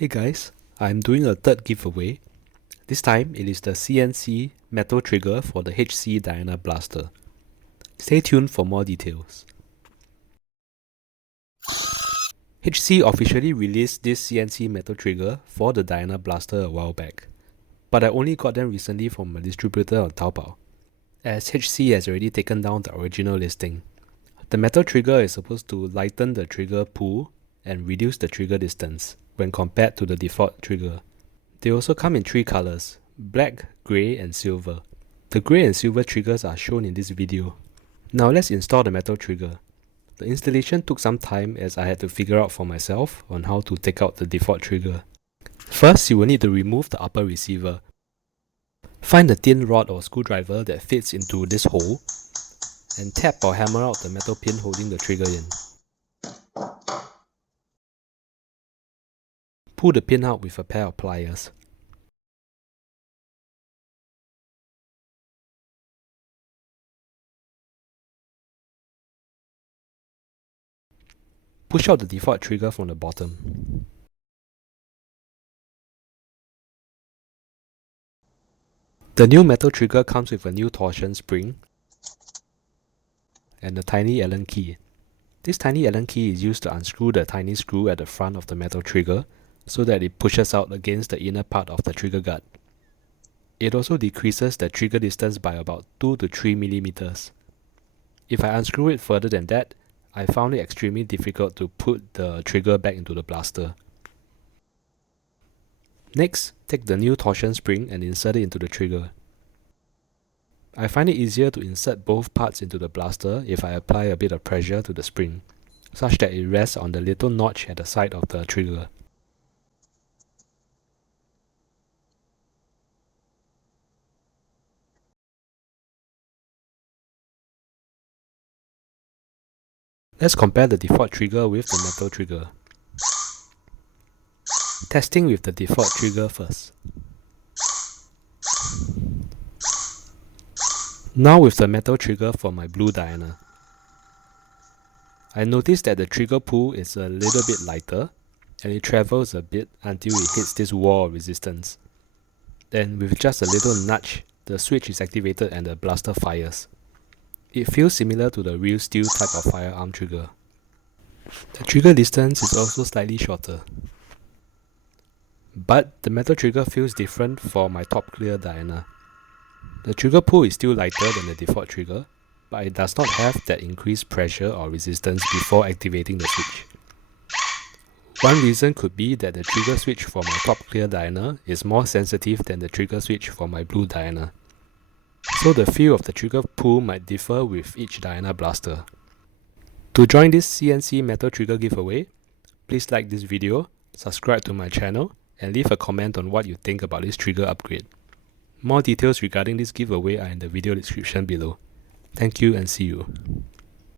Hey guys, I'm doing a third giveaway. This time it is the CNC Metal Trigger for the HC Diana Blaster. Stay tuned for more details. HC officially released this CNC Metal Trigger for the Diana Blaster a while back, but I only got them recently from a distributor on Taobao, as HC has already taken down the original listing. The metal trigger is supposed to lighten the trigger pull and reduce the trigger distance when compared to the default trigger. They also come in 3 colors: black, grey and silver. The grey and silver triggers are shown in this video. Now let's install the metal trigger. The installation took some time as I had to figure out for myself on how to take out the default trigger. First, you will need to remove the upper receiver. Find a thin rod or screwdriver that fits into this hole and tap or hammer out the metal pin holding the trigger in. Pull the pin out with a pair of pliers. Push out the default trigger from the bottom. The new metal trigger comes with a new torsion spring and a tiny Allen key. This tiny Allen key is used to unscrew the tiny screw at the front of the metal trigger so that it pushes out against the inner part of the trigger guard. It also decreases the trigger distance by about 2 to 3 millimeters. If I unscrew it further than that, I found it extremely difficult to put the trigger back into the blaster. Next, take the new torsion spring and insert it into the trigger. I find it easier to insert both parts into the blaster if I apply a bit of pressure to the spring, such that it rests on the little notch at the side of the trigger. Let's compare the default trigger with the metal trigger. Testing with the default trigger first. Now with the metal trigger for my blue Diana. I noticed that the trigger pull is a little bit lighter and it travels a bit until it hits this wall of resistance. Then with just a little nudge, the switch is activated and the blaster fires. It feels similar to the real steel type of firearm trigger. The trigger distance is also slightly shorter. But the metal trigger feels different for my top clear Diana. The trigger pull is still lighter than the default trigger, but it does not have that increased pressure or resistance before activating the switch. One reason could be that the trigger switch for my top clear Diana is more sensitive than the trigger switch for my blue Diana. So the feel of the trigger pull might differ with each Diana blaster. To join this CNC Metal Trigger giveaway, please like this video, subscribe to my channel, and leave a comment on what you think about this trigger upgrade. More details regarding this giveaway are in the video description below. Thank you and see you.